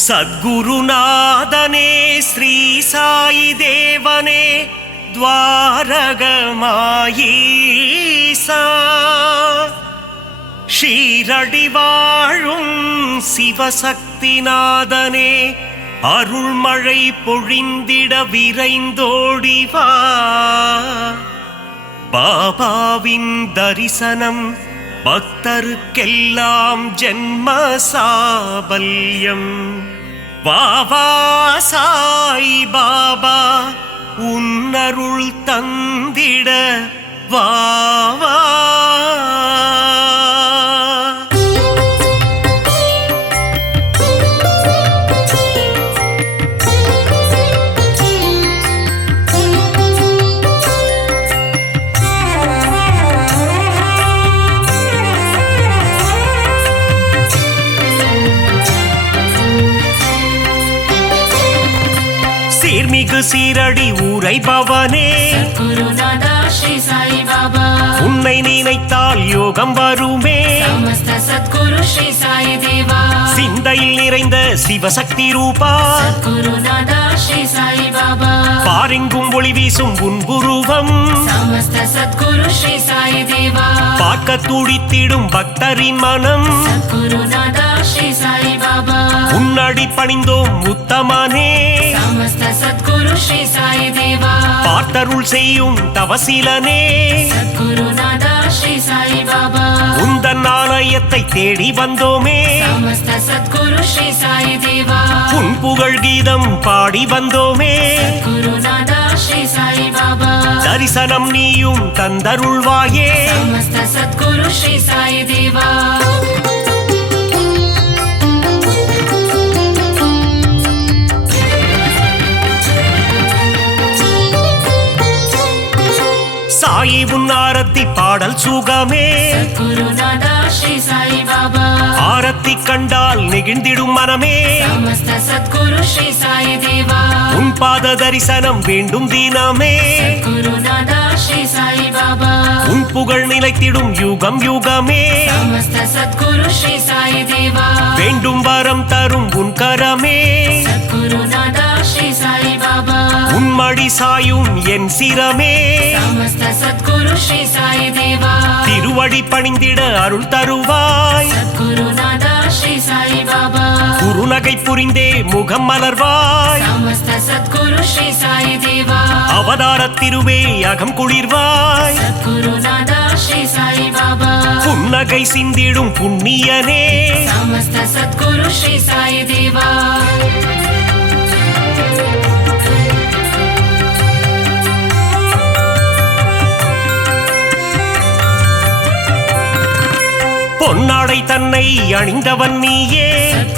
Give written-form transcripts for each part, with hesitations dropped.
சத்குருநாதனே ஸ்ரீ சாயி தேவனே துவாரகமாயீசா ஷீரடி வாழும் சிவசக்திநாதனே அருள்மழை பொழிந்திட விரைந்தோடிவா பாபாவின் தரிசனம் பக்தருக்கெல்லாம் ஜென்ம சாபல்யம் வாவா சாய் பாபா உன்னருள் தந்திட வாவா சீர்மிகு சீரடி உரைபவனே சத்குருநாதா ஸ்ரீ சாய் பாபா உன்னை நினைத்தால் யோகம் வருமே சமஸ்த சத்குரு ஸ்ரீ சாய் தேவா சிந்தையில் நிறைந்த சிவசக்தி ரூபா சத்குருநாதா ஸ்ரீ சாய் பாபா பாரெங்கும் ஒளி வீசும் உன்புருவம் சமஸ்த சத்குரு ஸ்ரீ சாய் தேவா பார்க்க துடித்திடும் பக்தரின் மனம் சத்குருநாதா ஸ்ரீ சாய் பாபா உன்னடி பணிந்தோம் உத்தமனே சமஸ்த சத்குரு ஸ்ரீ சாய் தேவா பார்த்தருள் செய்யும் தவசீலனே சத்குருநாதா ஸ்ரீ சாய் பாபா உந்தன் ஆலயத்தை தேடி வந்தோமே சமஸ்த சத்குரு ஸ்ரீ சாய் தேவா உன் புகழ் கீதம் பாடி வந்தோமே குருநாதா ஸ்ரீ சாய் பாபா தரிசனம் நீயும் தந்தருள்வாயே சமஸ்த சத்குரு ஸ்ரீ சாய் தேவா சாயி உன் ஆரத்தி பாடல் சுகமே குருநாதா ஸ்ரீ சாய் பாபா ஆரத்தி கண்டால் நெகிழ்ந்திடும் மனமே சமஸ்த சத்குரு ஸ்ரீ சாய் தேவா உன் பாத தரிசனம் வேண்டும் தினமே குருநாதா ஸ்ரீ சாய் பாபா உன் புகழ் நிலைத்திடும் யுகம் யுகமே சமஸ்த சத்குரு ஸ்ரீ சாய் தேவா வேண்டும் வரம் தரும் உன் கரமே குருநாதா ஸ்ரீ சாய் பாபா உன் மடி சாயும் என் சிரமே சமஸ்த சத்குரு ஸ்ரீ சாய் தேவா திருவடி பணிந்திட அருள் தருவாய் குருநாதா ஸ்ரீ சாய் பாபா குறுநகை புரிந்தே முகம் மலர்வாய் சமஸ்த சத்குரு ஸ்ரீ சாய் தேவா அவதார திருவே அகம் குளிர்வாய் குருநாதா ஸ்ரீ சாய் பாபா புன்னகை சிந்திடும் புண்ணியனே சமஸ்த சத்குரு ஸ்ரீ சாய் தேவா பொன்னாடை தன்னை அணிந்தவன் நீயே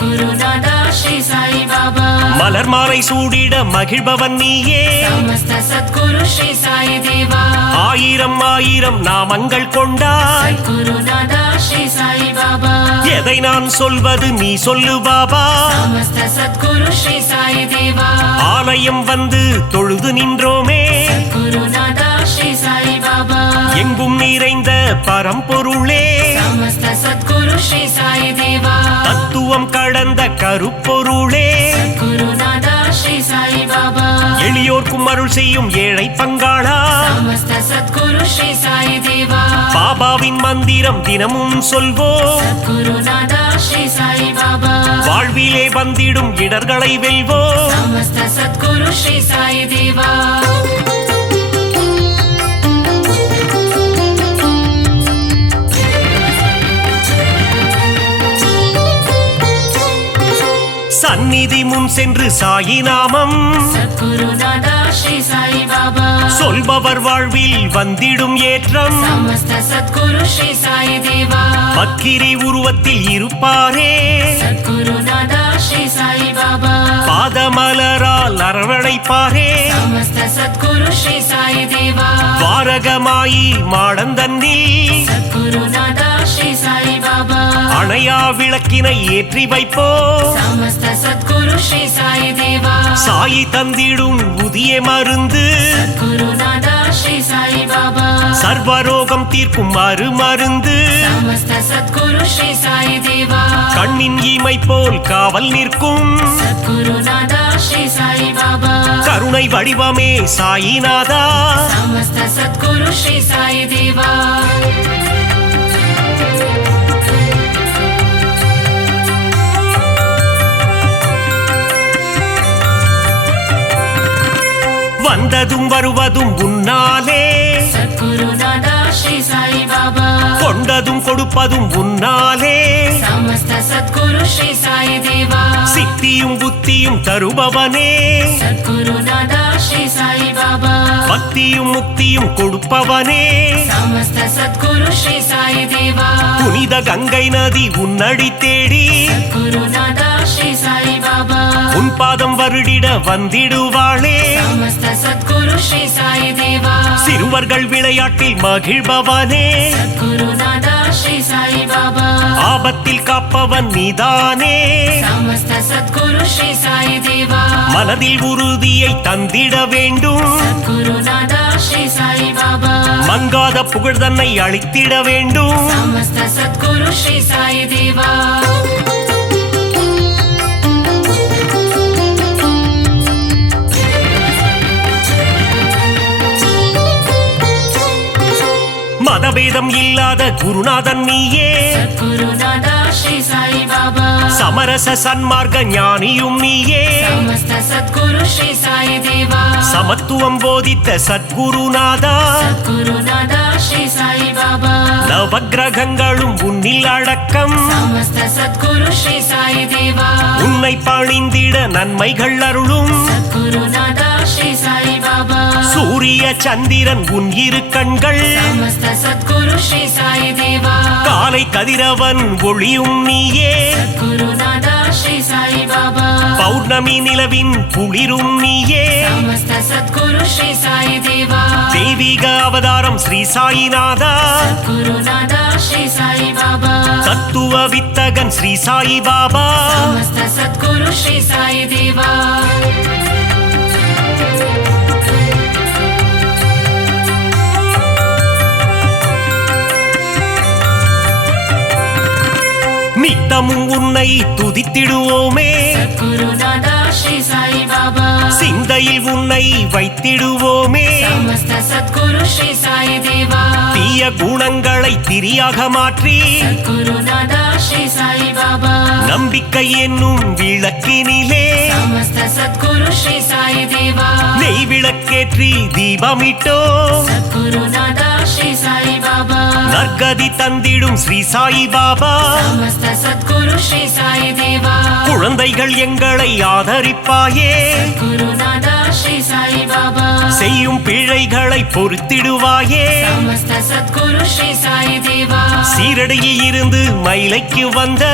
குருநாதா ஸ்ரீ சாய் பாபா மலர் மாலை சூடிட மகிழ்பவன் நீயே சமஸ்த சத்குரு ஸ்ரீ சாய் தேவா ஆயிரம் ஆயிரம் நாமங்கள் கொண்டாய் குருநாதா ஸ்ரீ சாய் பாபா எதை நான் சொல்வது நீ சொல்லு பாபா சமஸ்த சத்குரு ஸ்ரீ சாய் தேவா ஆலயம் வந்து தொழுது நின்றோமே குருநாதா ஸ்ரீ சாய் பாபா எங்கும் நிறைந்த பரம்பொருளே சமஸ்த சத்குரு ஸ்ரீ சாய் தேவா தத்துவம் கடந்த கருப்பொருளே குருநாதா ஸ்ரீ சாய் பாபா எளியோர்க்கும் அருள் செய்யும் ஏழை பங்காளா சமஸ்த சத்குரு ஸ்ரீ சாய் தேவா பாபாவின் மந்திரம் தினமும் சொல்வோம் குருநாதா ஸ்ரீ சாய் பாபா வாழ்விலே வந்திடும் இடர்களை வெல்வோம் சமஸ்த சத்குரு ஸ்ரீ சாய் தேவா சந்நிதி முன் சென்று சாயி நாமம் குருநாதா ஸ்ரீ சாய் பாபா சொல்பவர் வாழ்வில் வந்திடும் ஏற்றம் சமஸ்த சத்குரு ஸ்ரீ சாய் தேவா பக்கிரி உருவத்தில் இருப்பாரே குருநாதா ஸ்ரீ சாய் பாபா பாதமலரால் அரவணைப்பாரே சமஸ்த சத்குரு ஸ்ரீ சாய் தேவா வாரகமாயி மாடந்தன்னில் குருநாதா ஸ்ரீ சாய் பாபா அணையா விளக்கினை ஏற்றி வைப்போ சமஸ்த சத்குரு ஸ்ரீ சாய் தேவா சாயி தந்திடும் புதிய மருந்து குருநாதா ஸ்ரீ சாய் பாபா சர்வரோகம் தீர்க்கும் மருந்து சமஸ்த சத்குரு ஸ்ரீ சாய் தேவா கண்ணின் இமை போல் காவல் நிற்கும் சத்குருநாதா ஸ்ரீ சாய் பாபா கருணை வடிவமே சாயிநாதா சமஸ்த சத்குரு ஸ்ரீ சாய் தேவா வந்ததும் வருவதும் உன்னாலே சத்குருநாதா ஸ்ரீ சாய் பாபா கொண்டதும் கொடுப்பதும் உன்னாலே சமஸ்த சத்குரு ஸ்ரீ சாய் தேவா சித்தியும் புத்தியும் தருபவனே சத்குருநாதா ஸ்ரீ சாய் பாபா பக்தியும் முக்தியும் கொடுப்பவனே சமஸ்த சத்குரு ஸ்ரீ சாய் தேவா புனித கங்கை நதி உன்னடி தேடி சத்குருநாதா ஸ்ரீ சாய் பாபா உன் பாதம் வருடிட வந்திடுவாளே சமஸ்த சத்குரு ஸ்ரீ சாய் தேவா சிறுவர்கள் விளையாட்டில் மகிழ்பவனே சத்குருநாதா ஸ்ரீ சாய் பாபா ஆபத்தில் காப்பவன் நீதானே சமஸ்த சத்குரு ஸ்ரீ சாய் தேவா மனதில் உறுதியை தந்திட வேண்டும் சத்குருநாதா ஸ்ரீ சாய் பாபா மங்காத புகழ் தன்னை அளித்திட வேண்டும் சமஸ்த சத்குரு ஸ்ரீ சாய் தேவா மதபேதம் இல்லாத குருநாதன் நீயே சத்குருநாதா ஸ்ரீ சாய் பாபா சமரச சன்மார்க்க ஞானியும் நீயே சமஸ்த சத்குரு ஸ்ரீ சாய் தேவா சமத்துவம் போதித்த சத்குருநாதா சத்குருநாதா ஸ்ரீ சாய் பாபா நவக்கிரகங்களும் உன்னில் அடக்கம் சமஸ்த சத்குரு ஸ்ரீ சாய் தேவா உன்னை பணிந்திட நன்மைகள் அருளும் சத்குருநாதா ஸ்ரீ சாய் பாபா சூரிய சந்திரன் உன் இரு கண்கள் சமஸ்த சத்குரு ஸ்ரீ சாய் தேவா காலை கதிரவன் ஒளியும் நீயே சத்குருநாதா ஸ்ரீ சாய் பாபா பௌர்ணமி நிலவின் குளிரும் நீயே சமஸ்த சத்குரு ஸ்ரீ சாய் தேவா தெய்வீக அவதாரம் ஸ்ரீ சாயிநாதா சத்குருநாதா ஸ்ரீ சாய் பாபா தத்துவ வித்தகன் ஸ்ரீ சாய் பாபா சமஸ்த சத்குரு ஸ்ரீ சாய் தேவா நித்தமும் உன்னை துதித்திடுவோமே சத்குருநாதா ஸ்ரீ சாய் பாபா சிந்தையில் உன்னை வைத்திடுவோமே சமஸ்த சத்குரு ஸ்ரீ சாய் தேவா தீய குணங்களை திரியாக மாற்றி சத்குருநாதா ஸ்ரீ சாய் பாபா நம்பிக்கை என்னும் விளக்கினிலே சமஸ்த சத்குரு ஸ்ரீ சாய் தேவா நெய் விளக்கேற்றி தீபமிட்டோ சத்குருநாதா ஸ்ரீ சாய் பாபா நற்கதி தந்திடும் ஸ்ரீ சாய் பாபா சமஸ்த சத்குரு ஸ்ரீ சாய் தேவா குழந்தைகள் எங்களை ஆதரிப்பாயே குருநாதா ஸ்ரீ சாய் பாபா செய்யும் பிழைகளை பொறுத்திடுவாயே சமஸ்த சத்குரு ஸ்ரீ சாய் தேவா சீரடியில் இருந்து மயிலைக்கு வந்த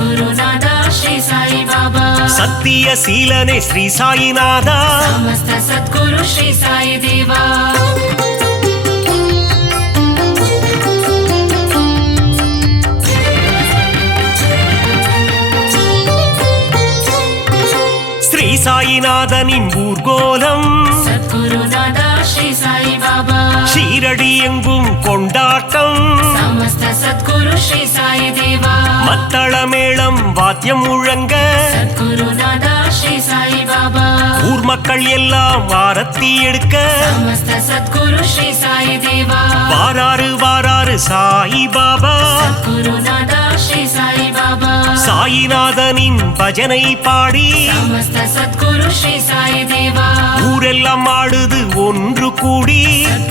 குருநாதா ஸ்ரீ சாய் பாபா சத்திய சீலனே ஸ்ரீ சாயிநாதா சமஸ்த சத்குரு ஸ்ரீ சாய் தேவா ஸ்ரீ சாயிநாதனின் ஊர்கோலம் சத்குருநாதா ஸ்ரீ சாய் பாபா ஷீரடி எங்கும் கொண்டாட்டம் சமஸ்த சத்குரு ஸ்ரீ சாய் தேவா மத்தள மேளம் வாத்தியம் முழங்க சத்குருநாதா ஸ்ரீ சாய் பாபா ஊர் மக்கள் எல்லாம் ஆரத்தி எடுக்க சமஸ்த சத்குரு ஸ்ரீ சாய் தேவா வாராறு வாராறு சாய் பாபா குருநாதா ஸ்ரீ சாய் பாபா சாயிநாதனின் பஜனை பாடி சமஸ்த சத்குரு ஸ்ரீ சாய் தேவா ஊரெல்லாம் ஆடுது ஒன்று கூடி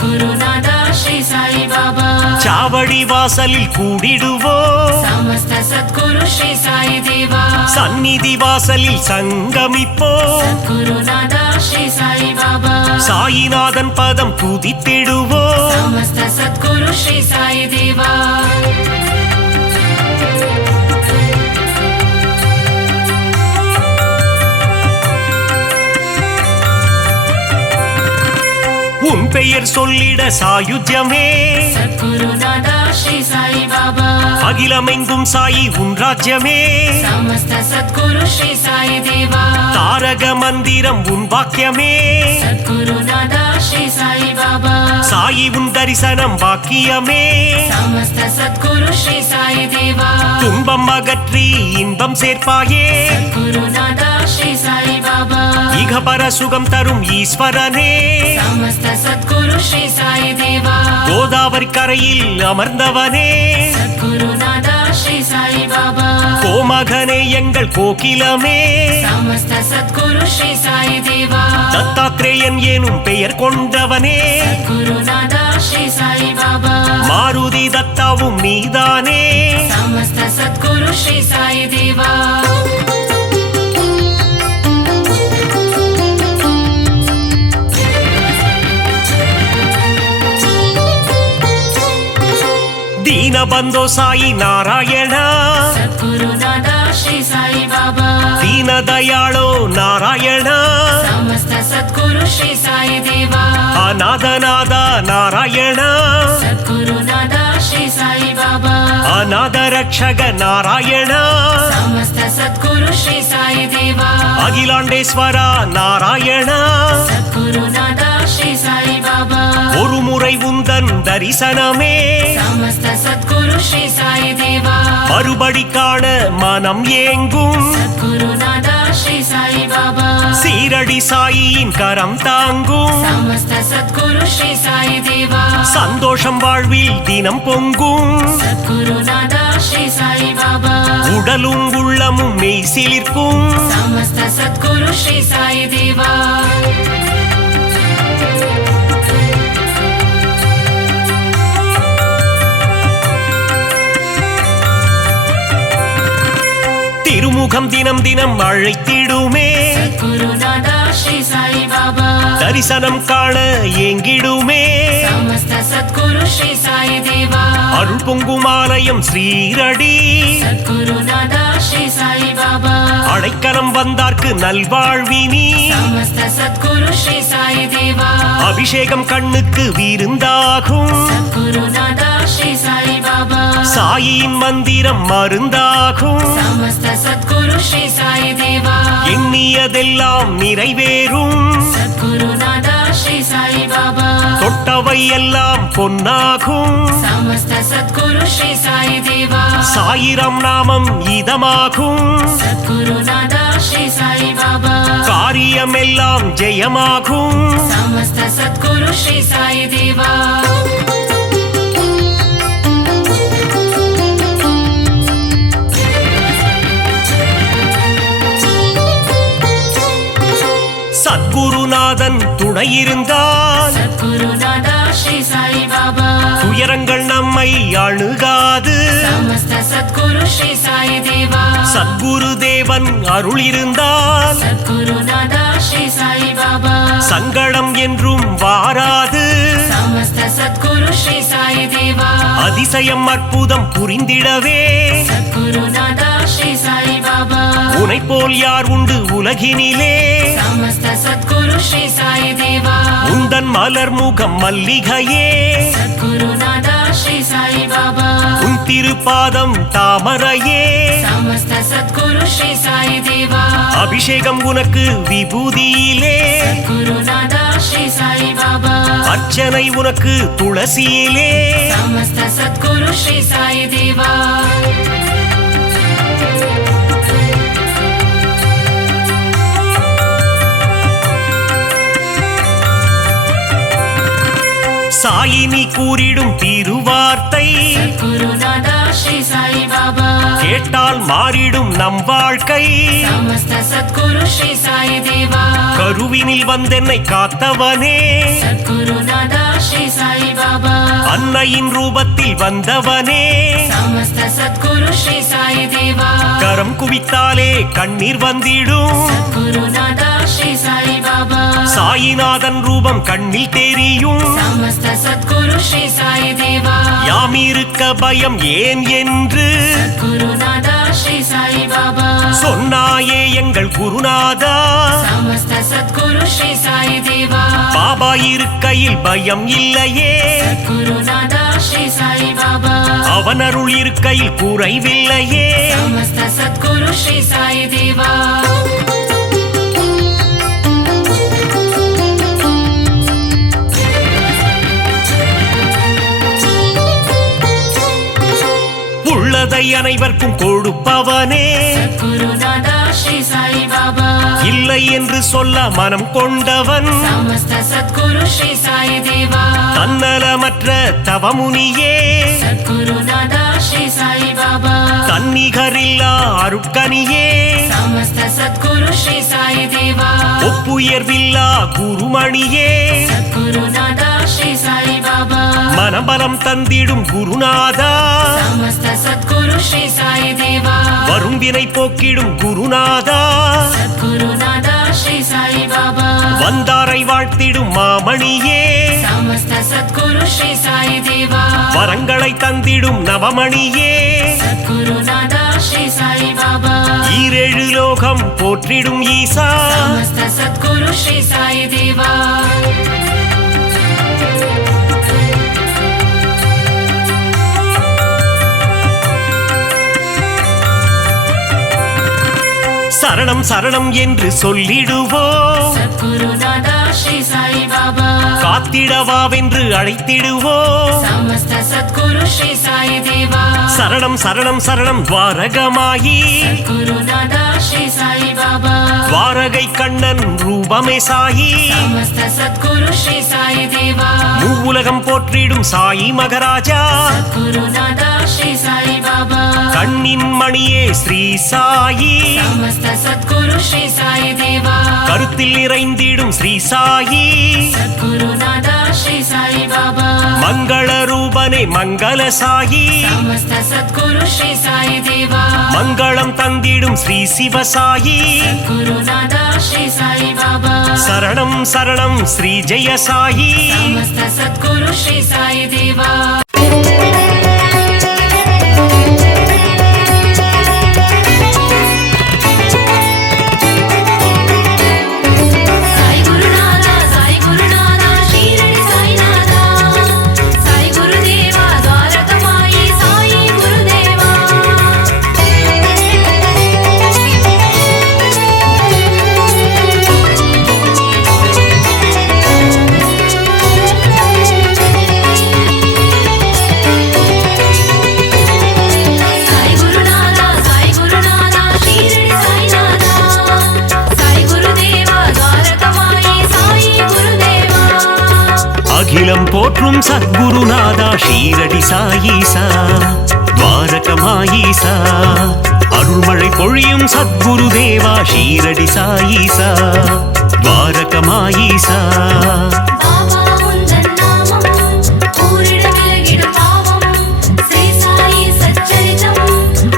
குருநாதா ஸ்ரீ சாய் பாபா சாவடி வாசலில் கூடிடுவோம் சமஸ்த சத்குரு ஸ்ரீ சாய் தேவா சந்நிதி வாசலில் சங்கமிப்போ குருநாதா ஸ்ரீ சாய் பாபா சாயிநாதன் பதம் துதித்திடுவோ சமஸ்த சத்குரு ஸ்ரீ சாய் தேவா உன் பெயர் சொல்லிட சாயுஜ்யமே சத்குருநாதா ஸ்ரீ சாய் பாபா அகிலமெங்கும் சாயி உன் ராஜ்யமே சமஸ்த சத்குரு ஸ்ரீ சாய் தேவா தாரக மந்திரம் உன் வாக்கியமே சத்குருநாதா श्री साई बाबा சாயி உன் தரிசனம் பாக்கியமே समस्त सद्गुरु श्री साई देवा துன்பம் அகற்றி இன்பம் சேர்ப்பாயே गुरुनादा श्री साई बाबा இகபர சுகம் தரும் ஈஸ்வரனே समस्त सद्गुरु श्री साई देवा கோதாவரி கரையில் அமர்ந்தவனே गुरुनादा श्री साई बाबा கோமகனே எங்கள் கோகிலமே समस्त सद्गुरु श्री साई देवा தத்தாத்ரேயன் எனும் பெயர் கொண்டவனே गुरुनादा श्री साई बाबा மாருதி தத்தாவும் நீதானே समस्त सद्गुरु श्री साई देवा ದೀನಬಂಧೋ ಸಾಯಿ ನಾರಾಯಣ सद्गुरुनादा श्री साई बाबा ದೀನದಯಾಳೋ ನಾರಾಯಣ समस्त सद्गुरु श्री साई देवा ಅನಾಥನಾದ ನಾರಾಯಣ सद्गुरुनादा श्री साई बाबा ಅನಾಥ ರಕ್ಷಕ ನಾರಾಯಣ समस्त सद्गुरु श्री साई देवा அகிலாண்டேஸ்வர நாராயಣ सद्गुरुनादा श्री साई बाबा ஒரு முறை உந்தன் தரிசனமே समस्त सद्गुरु श्री साई देवा மறுபடி காண மனம் ஏங்கும் सद्गुरुनादा श्री साई बाबा சீரடி சாயியின் கரம் தாங்கும் समस्त सद्गुरु श्री साई देवा சந்தோஷம் வாழ்வில் தினம் பொங்கும் सद्गुरुनादा श्री साई बाबा உடலும் உள்ளமும் மெய் சிலிர்க்கும் समस्त सद्गुरु श्री साई देवा திருமுகம் தினம் தினம் அழைத்திடுமே गुरुनादा श्री साई बाबा தரிசனம் காண ஏங்கிடுமே समस्त सद्गुरु श्री साई देवा அருள் பொங்கும் ஆலயம் ஸ்ரீரடி सद्गुरुनादा श्री साई बाबा அடைக்கலம் வந்தார்க்கு நல்வாழ்வினி समस्त सद्गुरु श्री साई देवा அபிஷேகம் கண்ணுக்கு விருந்தாகும் सद्गुरुनादा श्री साई बाबा சாயின் மந்திரம் மருந்தாகும் समस्त सद्गुरु श्री साई देवा எண்ணியதெல்லாம் நிறைவேறும் सद्गुरुनादा श्री साई बाबा தொட்டவை எல்லாம் பொன்னாகும் समस्त सद्गुरु श्री साई देवा சாயிரம் நாமம் இதமாகும் सद्गुरुनादा श्री साई बाबा காரியம் எல்லாம் ஜெயமாகும் समस्त सद्गुरु श्री साई देवा சத்குருநாதன் துணை இருந்தால் सद्गुरुनादा श्री साई बाबा துயரங்கள் நம்மை அணுகாது समस्त सद्गुरु श्री साई देवा சத்குரு தேவன் அருள் இருந்தால் सद्गुरुनादा श्री साई बाबा சங்கடம் என்றும் வாராது समस्त सद्गुरु श्री साई देवा அதிசயம் அற்புதம் புரிந்திடவே सद्गुरुनादा श्री साई बाबा உனை போல் யார் உண்டு உலகினிலே समस्त सद्गुरु श्री साई देवा உந்தன் மலர் முகம் மல்லிகையே सद्गुरुनादा श्री साई बाबा உன் திருப்பாதம் தாமரையே समस्त सद्गुरु श्री साई देवा அபிஷேகம் உனக்கு விபூதியிலே गुरुनादा श्री साई बाबा அர்ச்சனை உனக்கு துளசியிலே समस्त सद्गुरु श्री साई देवा சாயினி கூறிடும் திருவார்த்தை गुरुनादा श्री साई बाबा கேட்டால் மாறிடும் நம் வாழ்க்கை समस्त सद्गुरु श्री साई देवा கருவினில் வந்தென்னை காத்தவனே सद्गुरुनादा श्री साई बाबा அன்னையின் ரூபத்தில் வந்தவனே समस्त सद्गुरु श्री साई देवा கரம் குவித்தாலே கண்ணீர் வந்திடும் गुरुनादा श्री साई बाबा சாயிநாதன் ரூபம் கண்ணில் தெரியும் समस्त सद्गुरु श्री साई देवा யாம் இருக்க பயம் ஏன் என்று गुरुनादा श्री साई बाबा சொன்னாயே எங்கள் குருநாதா समस्त सद्गुरु श्री साई देवा பாபா இருக்கையில் பயம் இல்லையே गुरुनादा श्री साई बाबा அவன் அருள் இருக்கையில் குறைவில்லையே समस्त सद्गुरु श्री साई देवा கொள்ளை அனைவர்க்கும் கொடுப்பவனே சத்குருநாதா ஸ்ரீ சாய் பாபா இல்லை என்று சொல்ல மனம் கொண்டவன் சமஸ்த சத்குரு ஸ்ரீ சாய் தேவா தன்னலமற்ற தவமுனியே சத்குருநாதா ஸ்ரீ சாய் பாபா தன்னிகரில்லா அருட்கனியே சமஸ்த சத்குரு ஸ்ரீ சாய் தேவா ஒப்புயர்வில்லா குருமணியே சத்குருநாதா ஸ்ரீ சாய் பாபா மனபலம் தந்திடும் குருநாதா சமஸ்த சத்குரு ஸ்ரீ சாய் தேவா வரும் வினை போக்கிடும் குருநாதா சத்குருநாதா ஸ்ரீ சாய் பாபா வந்தாரை வாழ்த்திடும் மாமணியே சமஸ்த சத்குரு ஸ்ரீ சாய் தேவா வரங்களை தந்திடும் நவமணியே சத்குருநாதா ஸ்ரீ சாய் பாபா ஈரேழு லோகம் போற்றிடும் ஈசா சமஸ்த சத்குரு ஸ்ரீ சாய் தேவா சரணம் சரணம் என்று சொல்லிடுவோம் சத்குருநாதா ஸ்ரீ சாய் பாபா காத்திடவாவென்று அழைத்திடுவோம் சமஸ்த சத்குரு ஸ்ரீ சாய் தேவா சரணம் சரணம் சரணம் துவாரகமாயி சத்குருநாதா ஸ்ரீ சாய் பாபா துவாரகை கண்ணன் ரூபமே சாயி சமஸ்த சத்குரு ஸ்ரீ சாய் தேவா மூவுலகம் போற்றிடும் சாயி மகராஜா சத்குருநாதா ஸ்ரீ சாய் பாபா கண்ணின் மணியே ஸ்ரீ சாயி சமஸ்த சத்குரு ஸ்ரீ சாய் தேவா கருத்தில் நிறைந்திடும் ஸ்ரீ சாயி சத்குருநாதா ஸ்ரீ சாய் பாபா மங்கள ரூபனே மங்கள சாயி சமஸ்த சத்குரு ஸ்ரீ சாய் தேவா மங்களம் தந்திடும் ஸ்ரீ சிவசாயி குருநாதா ஸ்ரீ சாய் பாபா சரணம் சரணம் ஸ்ரீ ஜெய சாயி சமஸ்த சத்குரு ஸ்ரீ சாய் தேவா சாய் குருநாதா சாய் குருநாதா ஷீரடி சாய்நாதா சாய் குருதேவா துவாரகமாயி சாயி குருதேவா சாய் குருநாதா சாய் குருநாதா ஷீரடி சாய்நாதா சாய் குருதேவா துவாரகமாயி சாயி குருதேவா அகிலம் போற்றும் சத்குருநாதா ஷீரடி சாயீசா துவாரகமாயீசா அருள்மழை பொழியும் சத்குருதேவா ஷீரடி சாயீசா துவாரகமாயீசா பாபா உந்தன் நாமம் கூறிட விலகிடும் பாவம் ஸ்ரீ சாயி சச்சரிதம்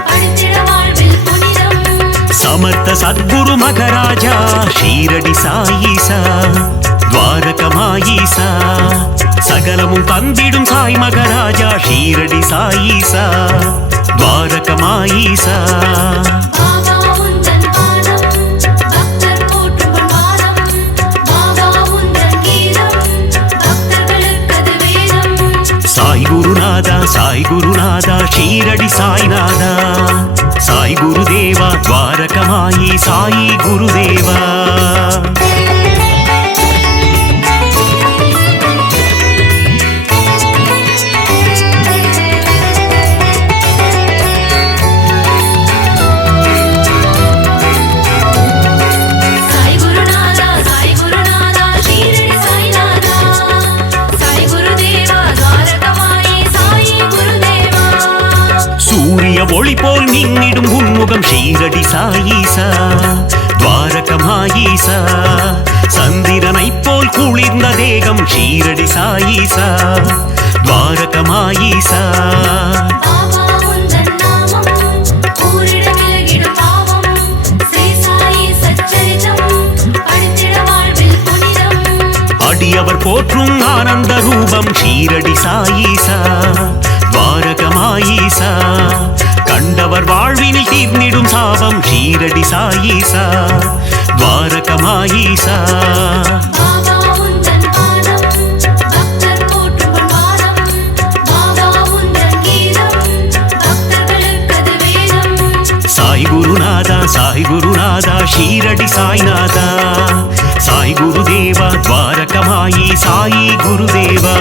படித்திட வாழ்வில் புனிதம் சமர்த்த சத்குரு மகராஜா ஷீரடி சாயீசா துவாரகமாயீசா சகலமும் தந்திடும் சாய் மகராஜா ஷீரடி சாயீசா துவாரகமாயீசா பாபா உந்தன் பாதம் பக்தர் போற்றும் பாதம் பாபா உந்தன் கீதம் பக்தர்களுக்கது வேதம் சாய் குருநாதா ஷீரடி சாய்நாதா சாய் குருதேவா துவாரகமாயி சாயி குருதேவா சாய் குருநாதா ஷீரடி சாய்நாதா சாய் குருதேவா துவாரகமாயி சாயி குருதேவா சூரிய ஒளி போல் மின்னிடும் உன்முகம் ஷீரடி சாயீசா துவாரகமாயீசா சந்திரனைப் போல் குளிர்ந்த தேகம் ஷீரடி சாயீசா துவாரகமாயீசா பாபா உந்தன் நாமம் கூறிட விலகிடும் பாவம் ஸ்ரீ சாயி சச்சரிதம் படித்திட வாழ்வில் புனிதம் அடியவர் போற்றும் ஆனந்த ரூபம் ஷீரடி சாயீசா துவாரகமாயீசா கண்டவர் வாழ்வினில் தீர்ந்திடும் சாபம் ஷீரடி சாயீசா துவாரகமாயீசா பாபா உந்தன் பாதம் பக்தர் போற்றும் பாதம் பாபா உந்தன் கீதம் பக்தர்களுக்கது வேதம் சாய் குருநாதா ஷீரடி சாய்நாதா சாய் குருதேவா துவாரகமாயி சாயி குருதேவா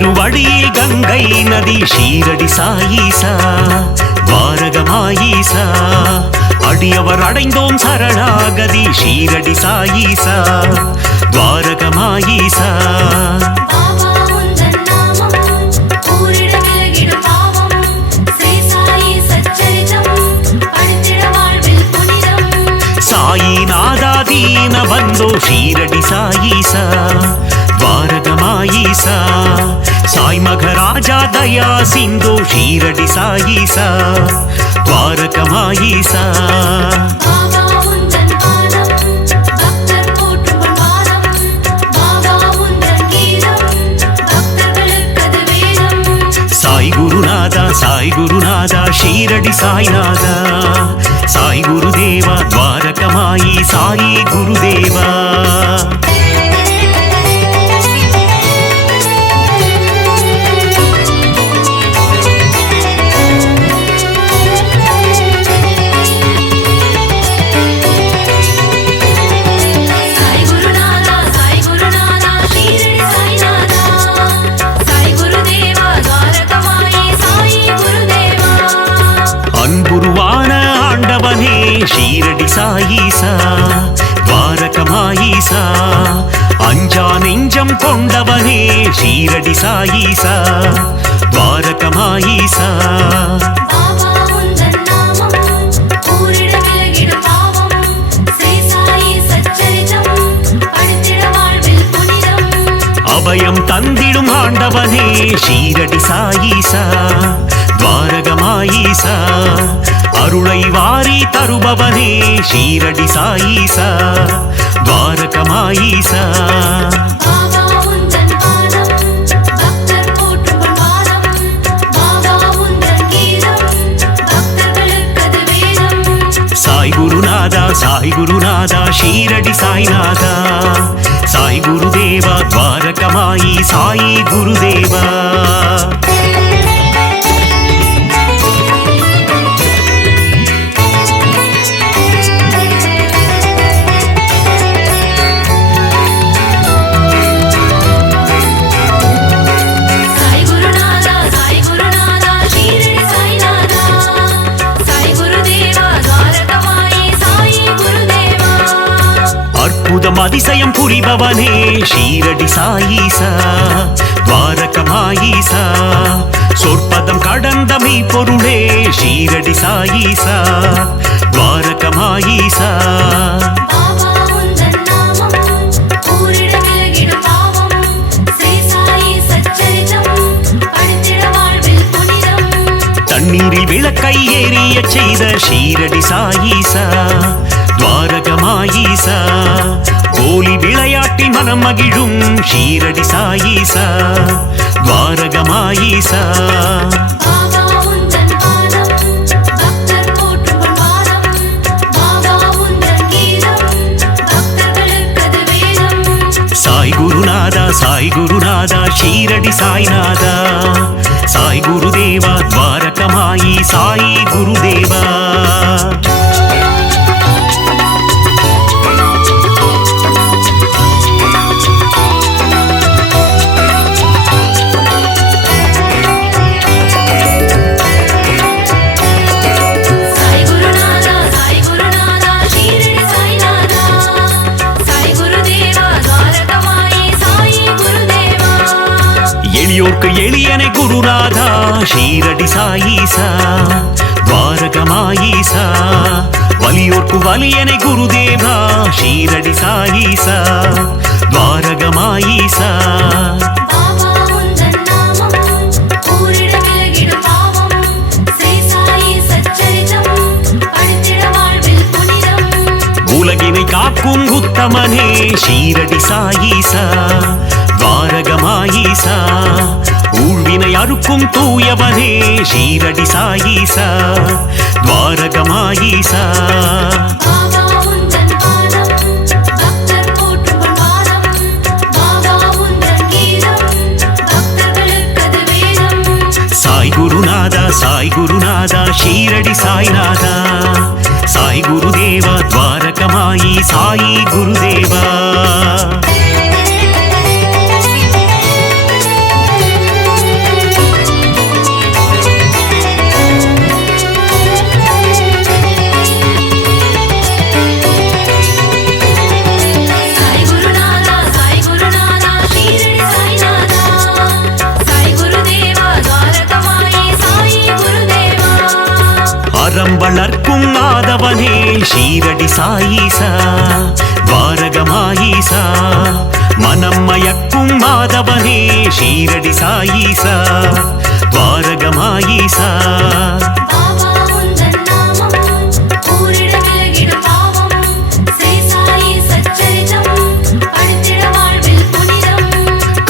திருவடியில் கங்கை நதி ஷீரடி சாயீசா துவாரகமாயீசா அடியவர் அடைந்தோம் சரணாகதி ஷீரடி சாயீசா துவாரகமாயீசா சாயிநாதா தீன பந்தோ ஷீரடி சாயீசா துவாரகமாயீசா சாய் மகராஜா தயா சிந்தோ ஷீரடி சாயீசா துவாரகமாயீசா சாய் குருநாதா ஷீரடி சாய்நாதா சாய் குருதேவா துவாரகமாயி சாயி குருதேவா ஷீரடி சாயீசா துவாரகமாயீசா அஞ்சா நெஞ்சம் கொண்டவனே ஷீரடி சாயீசா துவாரகமாயீசா அபயம் தந்திடும் ஆண்டவனே ஷீரடி சாயீசா துவாரகமாயீசா அருளை வாரி தருபவனே ஷீரடி சாயீசா துவாரகமாயீசா சாய் குருநாதா ஷீரடி சாய்நாதா சாய் குருதேவா துவாரகமாயி சாயி குருதேவா அதிசயம் புரிபவனே ஷீரடி சாயீசா துவாரகமாயீசா சொற்பதம் கடந்த மெய்ப்பொருளே ஷீரடி சாயீசா துவாரகமாயீசா தண்ணீரில் விளக்கை ஏறிய செய்த ஷீரடி சாயீசா துவாரகமாயீசா கோலி விளையாட்டி மனம் மகிழும் ஷீரடி சாயீசா துவாரகமாயீசா சாய் குருநாதா ஷீரடி சாய்நாதா சாய் குருதேவா துவாரகமாயி சாயி குருதேவா எளியனை குருநாதா ஷீரடி சாயீசா துவாரகமாயீசா வலியோர்க்கு வலியனை குருதேவா ஷீரடி சாயீசா துவாரகமாயீசா உலகினை காக்கும் உத்தமனே ஷீரடி சாயீசா துவாரகமாயீசா ஊழ்வினை அறுக்கும் தூயவனே ஷீரடி சாயீசா துவாரகமாயீசா சாய் குருநாதா ஷீரடி சாய்நாதா சாய் குருதேவா துவாரகமாயி சாயி குருதேவா அறம் வளர்க்கும் ஆதவனே ஷீரடி சாயீசா துவாரகமாயீசா மனம் மயக்கும் மாதவனே ஷீரடி சாயீசா துவாரகமாயீசா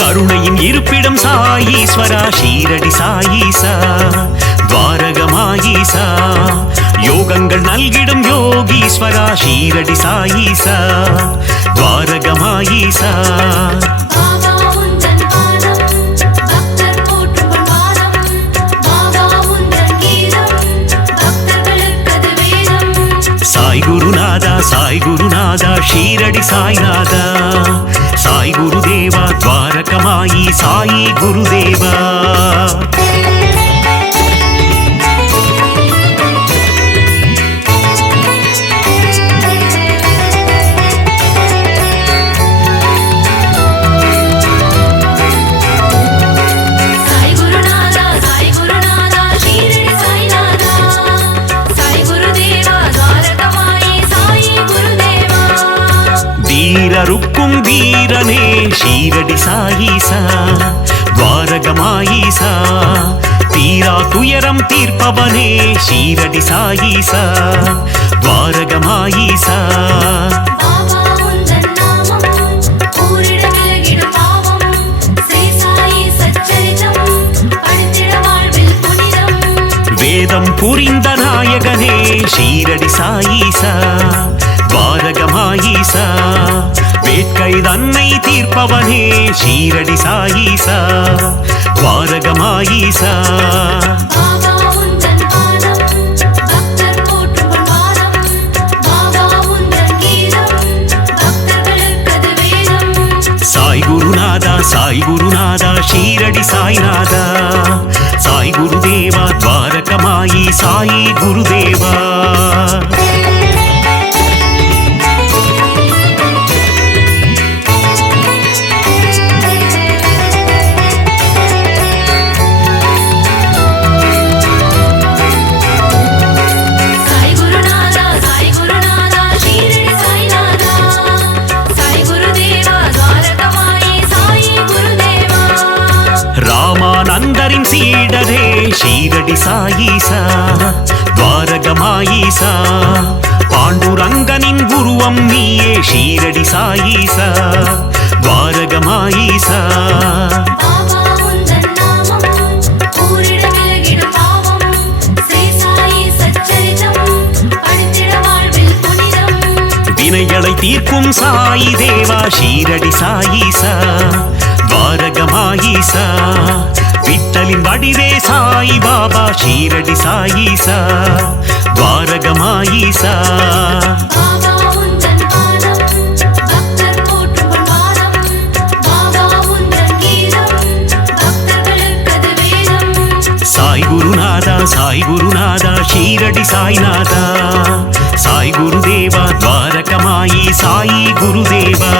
கருணையின் இருப்பிடம் சாயீஸ்வரா ஷீரடி சாயீசா துவாரகமாயீசா யோகங்கள் நல்கிடும் யோகீஸ்வரா ஷீரடி சாயீசா துவாரகமாயீசா சாய் குருநாதா சாய் குருநாதா ஷீரடி சாய்நாதா சாய் குருதேவா துவாரகமாயி சாயி குருதேவா வீரருக்கும் வீரனே ஷீரடி சாயீசா துவாரகமாயீசா தீரா துயரம் தீர்ப்பவனே ஷீரடி சாயீசா துவாரகமாயீசா வேதம் புரிந்த நாயகனே ஷீரடி சாயீசா துவாரகமாயீசா வேட்கை தன்னை தீர்ப்பவனே ஷீரடி சாயீசா துவாரகமாயீசா சாய் குருநாதா சாய் குருநாதா ஷீரடி சாய்நாதா சாய் குருதேவா துவாரகமாயி சாயி குருதேவா ராமானந்தரின் சீடரே ஷீரடி சாயீசா துவாரகமாயீசா பாண்டுரங்கனின் குருவம் நீயே ஷீரடி சாயீசா துவாரகமாயீசா வினைகளை தீர்க்கும் சாயி தேவா ஷீரடி சாயீசா துவாரகமாயீசா விட்டலின் வடிவே சாய் பாபா ஷீரடி சாயீசா துவாரகமாயீசா சாய் குருநாதா சாய் குருநாதா ஷீரடி சாய்நாதா சாய் குருதேவா துவாரகமாயி சாயி குருதேவா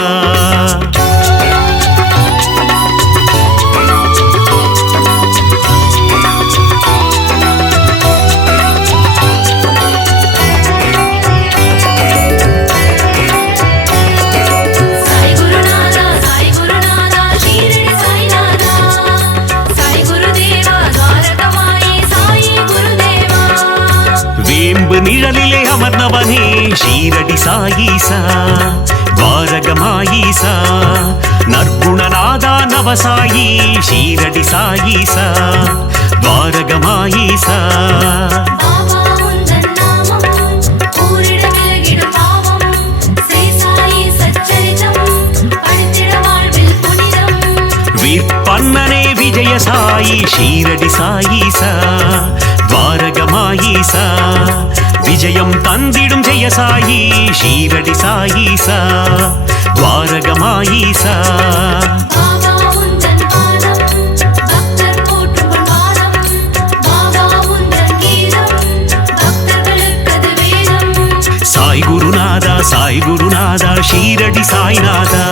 நிழலிலே அமர்ந்தவனே ஷீரடி சாயீசா துவாரகமாயீசா நற்குணநாதா நவசாயி ஷீரடி சாயீசா துவாரகமாயீசா விற்பன்னனே விஜய சாயி ஷீரடி சாயீசா துவாரகமாயீசா விஜயம் தந்திடும் ஜெய சாயி ஷீரடி சாயீசா துவாரகமாயீசா சாய் குருநாதா சாய் குருநாதா ஷீரடி சாய்நாதா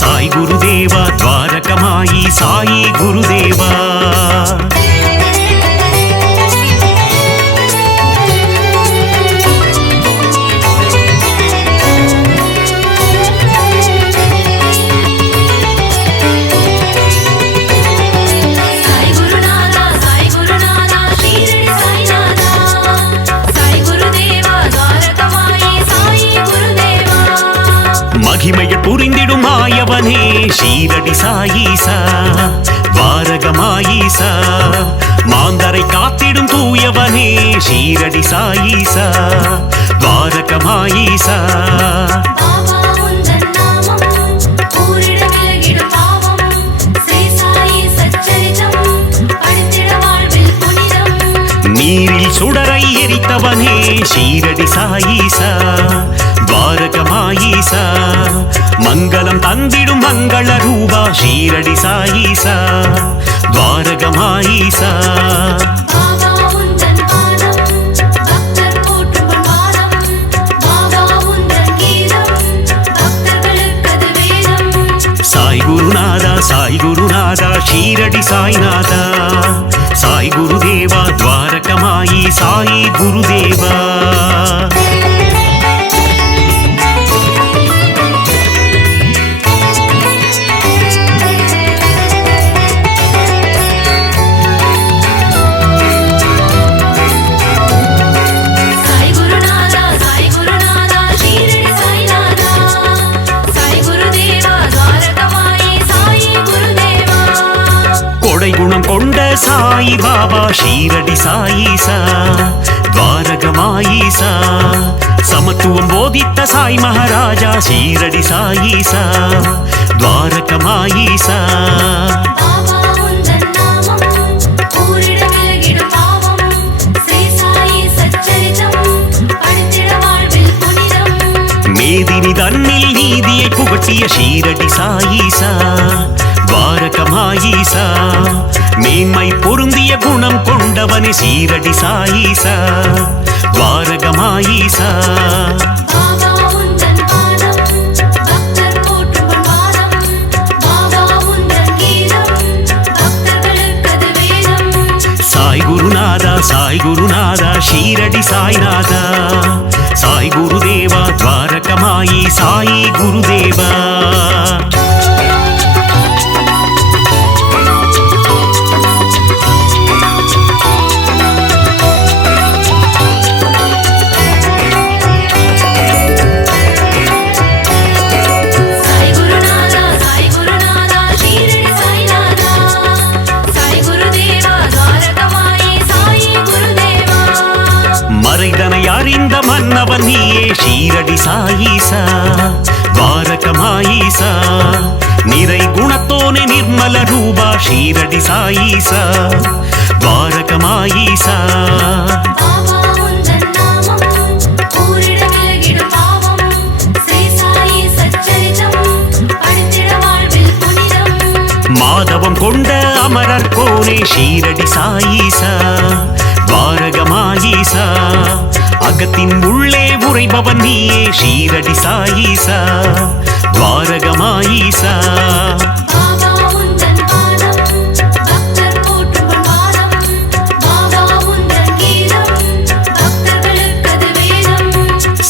சாய் குருதேவா துவாரகமாயி சாயி குருதேவா ஷீரடி சாயீசா துவாரகமாயீசா மாந்தரை காத்திடும் தூயவனே ஷீரடி சாயீசா துவாரகமாயீசா நீரில் சுடரை எரித்தவனே ஷீரடி சாயீசா துவாரகமாயீசா மங்களம் தந்திடும் மங்கள ரூபா ஷீரடி சாயீசா துவாரகமாயீசா சாய் குருநாதா சாய் குருநாதா ஷீரடி சாய்நாதா சாய் குருதேவா துவாரகமாயி சாயி குருதேவா குணம் கொண்ட சாயி பாபா ஷீரடி சாயீசா துவாரகமாயீசா சமத்துவம் போதித்த சாய் மகாராஜா ஷீரடி சாயீசா துவாரகமாயீசா மேதினி தன்னில் நீதியை புகட்டிய ஷீரடி சாயீசா துவாரகமாயீசா மேன்மை பொருந்திய குணம் கொண்டவனே ஷீரடி சாயீசா துவாரகமாயீசா சாய் குருநாதா சாய் குருநாதா ஷீரடி சாய்நாதா சாய் குருதேவா துவாரகமாயி சாயி குருதேவா மறைதனை அறிந்த மன்னவன் நீயே ஷீரடி சாயீசா துவாரகமாயீசா நிறை குணத்தோனே நிர்மல ரூபா ஷீரடி சாயீசா துவாரகமாயீசா மாதவம் கொண்ட அமரர் கோனே ஷீரடி சாயீசா துவாரகமாயீசா அகத்தின் உள்ளே உறைபவன் நீயே ஷீரடி சாயீசா துவாரகமாயீசா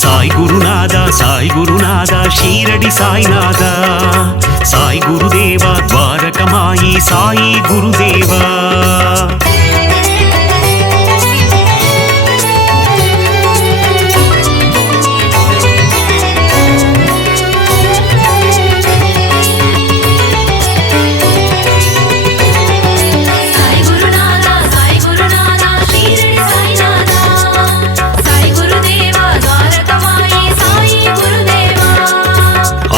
சாய் குருநாதா சாய் குருநாதா ஷீரடி சாய்நாதா சாய் குருதேவா துவாரகமாயி சாயி குருதேவா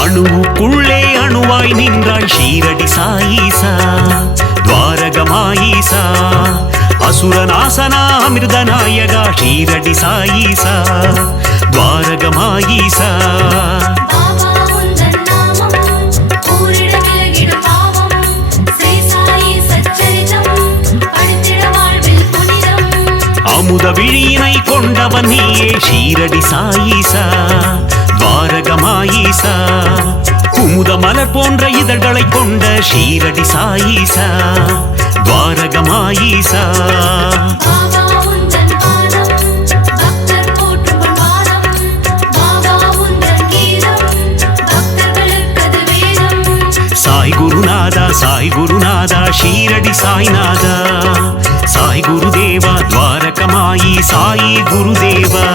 அணுவுக்குள்ளே அணுவாய் நின்றாய் ஷீரடி சாயீசா துவாரகமாயீசா அசுரநாசனா அமிர்தநாயகா ஷீரடி சாயீசா துவாரகமாயீசா அமுத விழியினை கொண்டவன் நீயே ஷீரடி சாயீசா துவாரகமாயீசா குமுத மலர் போன்ற இதழ்களை கொண்ட ஷீரடி சாயீசா துவாரகமாயீசா சாய் குருநாதா சாய் குருநாதா ஷீரடி சாய்நாதா சாய் குருதேவா துவாரகமாயி சாயி குருதேவா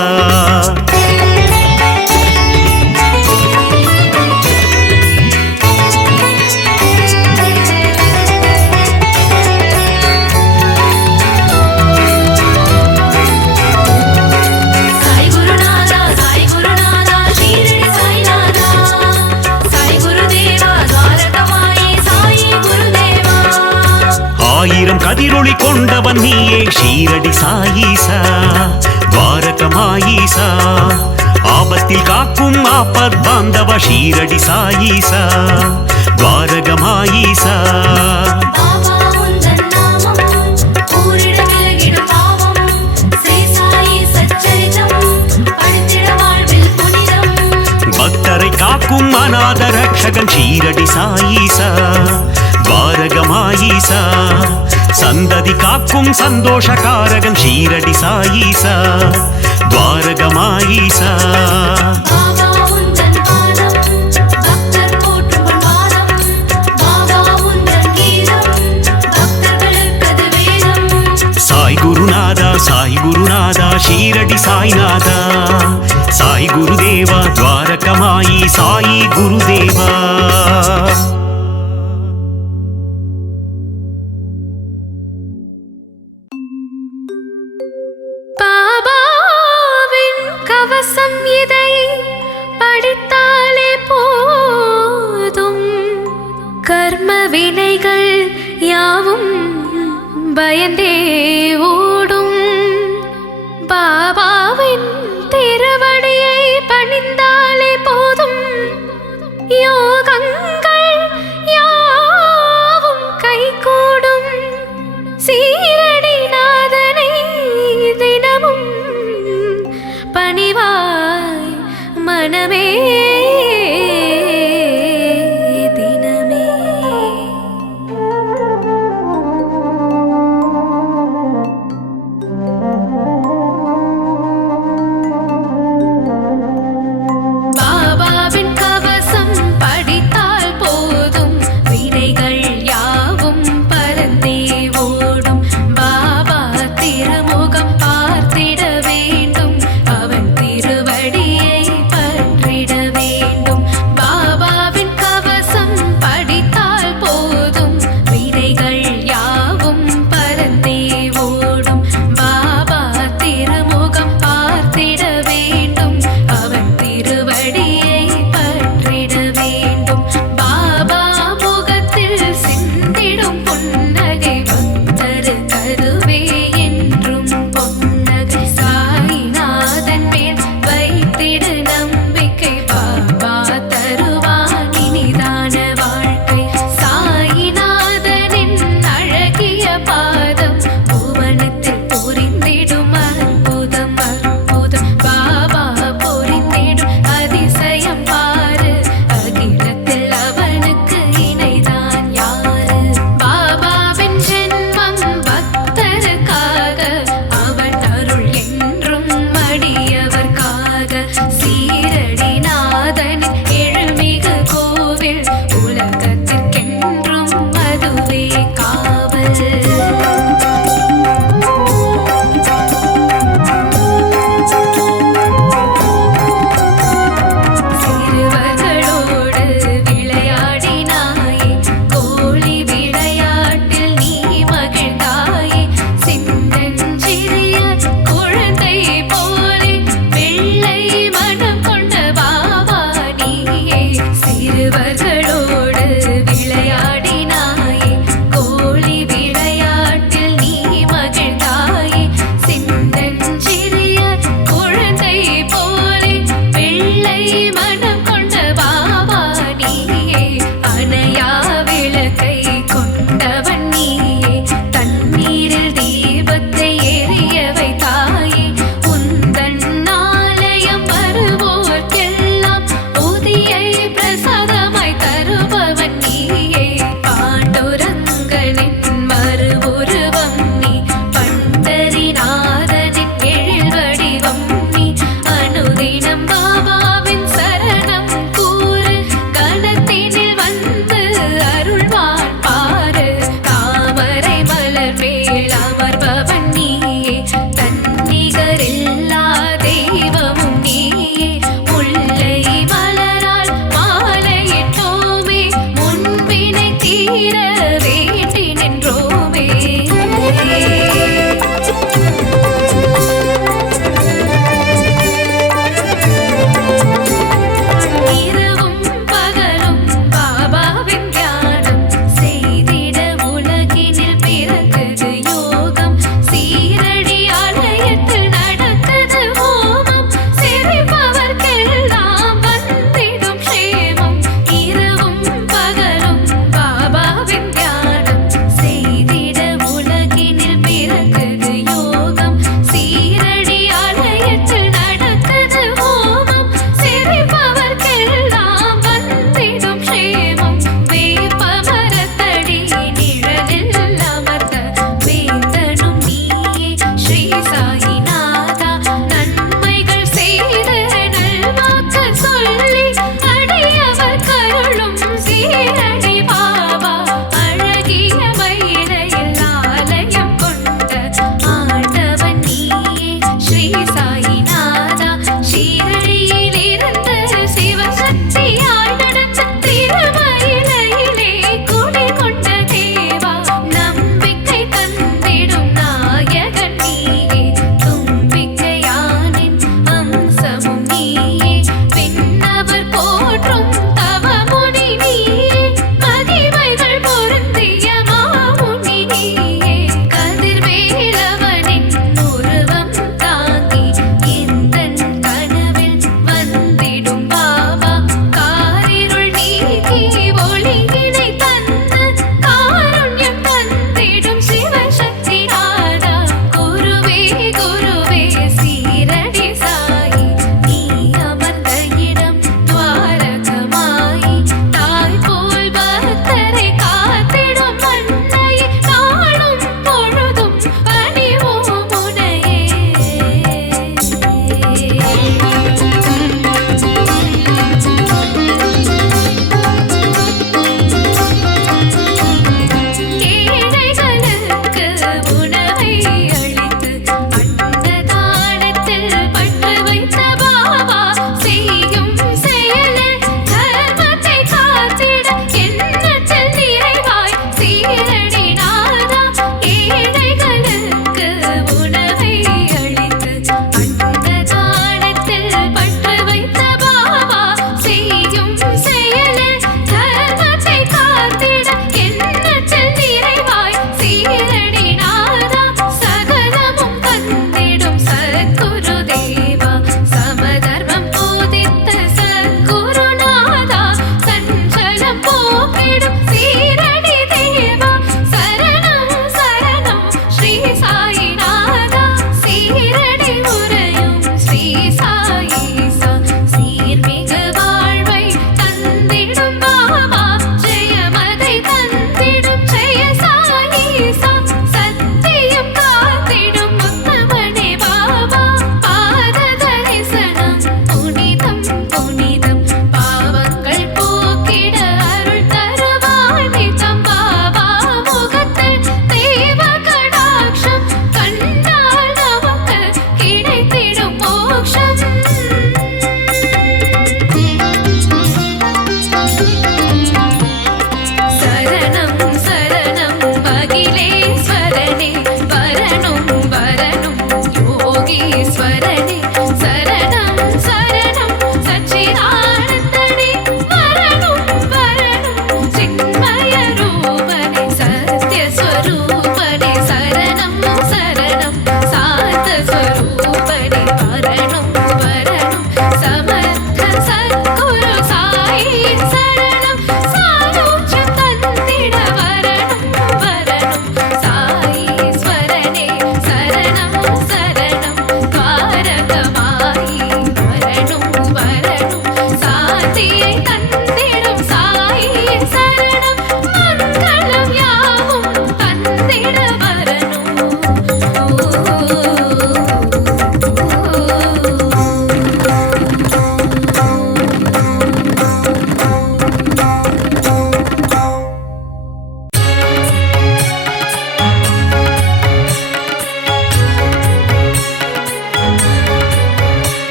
ஆயிரம் கதிரொளி கொண்டவன் நீயே ஷீரடி சாயீசா துவாரகமாயீசா ஆபத்தில் காக்கும் ஆபத் பாந்தவ ஷீரடி சாயீசா துவாரகமாயீசா பாபா உந்தன் நாமம் கூறிட விலகிடும் பாவம் ஸ்ரீ சாயி சச்சரிதம் படித்திட வாழ்வில் புனிதம் பக்தரை காக்கும் அநாத ரட்சகன் ஷீரடி சாயீசா துவாரகமாயீசா சந்ததி காக்கும் சந்தோஷகாரகன் ஷீரடி சாயீசா துவாரகமாயீசா பாபா உந்தன் பாதம் பக்தர் போற்றும் பாதம் பாபா உந்தன் கீதம் பக்தர்களுக்கது வேதம் சாய் குருநாதா ஷீரடி சாய்நாதா சாய் குருதேவா துவாரகமாயி சாயி குருதேவா பாபாவின் கவசம் இதை படித்தாலே போதும் கர்ம வினைகள் யாவும் பயந்தே ஓடும் பாபாவின் திருவடியை பணிந்தாலே போதும் யோகங்கள் யாவும் கைகூடும் சீரடி நாதனை தினமும் பணிவாய் மனமே தினமே பாபாவின் கவசம் படித்தால்